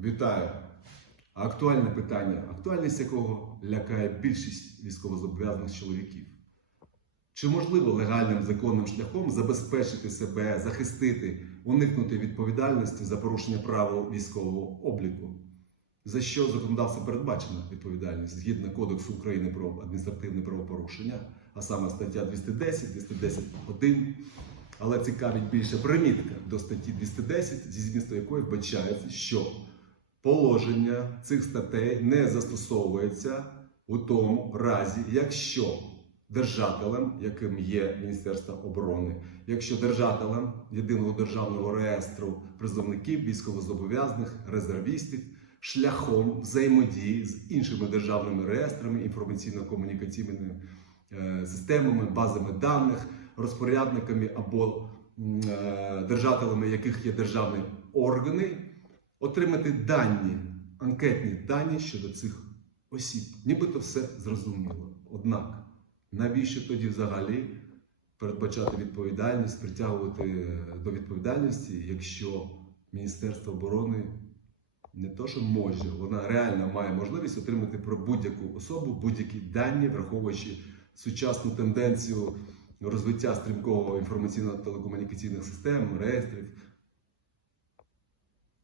Вітаю! Актуальне питання, актуальність якого лякає більшість військовозобов'язаних чоловіків. Чи можливо легальним законним шляхом забезпечити себе, захистити, уникнути відповідальності за порушення правил військового обліку? За що законодавство передбачена відповідальність згідно Кодексу України про адміністративне правопорушення, а саме стаття 210, 210.1. Але цікавить більше примітка до статті 210, зі змісту якої вбачається, що положення цих статей не застосовується у тому разі, якщо держателем, яким є Міністерство оборони, якщо держателем єдиного державного реєстру призовників, військовозобов'язаних, резервістів, шляхом взаємодії з іншими державними реєстрами, інформаційно-комунікаційними е, системами, базами даних, розпорядниками або е, держателями, яких є державні органи, отримати дані, анкетні дані щодо цих осіб. Нібито все зрозуміло. Однак, навіщо тоді взагалі передбачати відповідальність, притягувати е, до відповідальності, якщо Міністерство оборони не то, що може, вона реально має можливість отримати про будь-яку особу будь-які дані, враховуючи сучасну тенденцію розвиття стрімкого інформаційно-телекомунікаційних систем, реєстрів.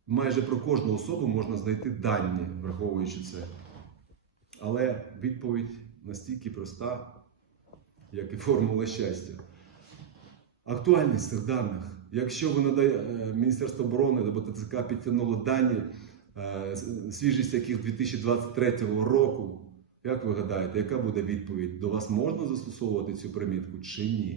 Майже про кожну особу можна знайти дані, враховуючи це. Але відповідь настільки проста, як і формула щастя. Актуальність цих даних. Якщо ви надає е, Міністерство оборони або ТЦК підтягнуло дані, е, свіжість яких 2023 року, як ви гадаєте, яка буде відповідь? До вас можна застосовувати цю примітку чи ні?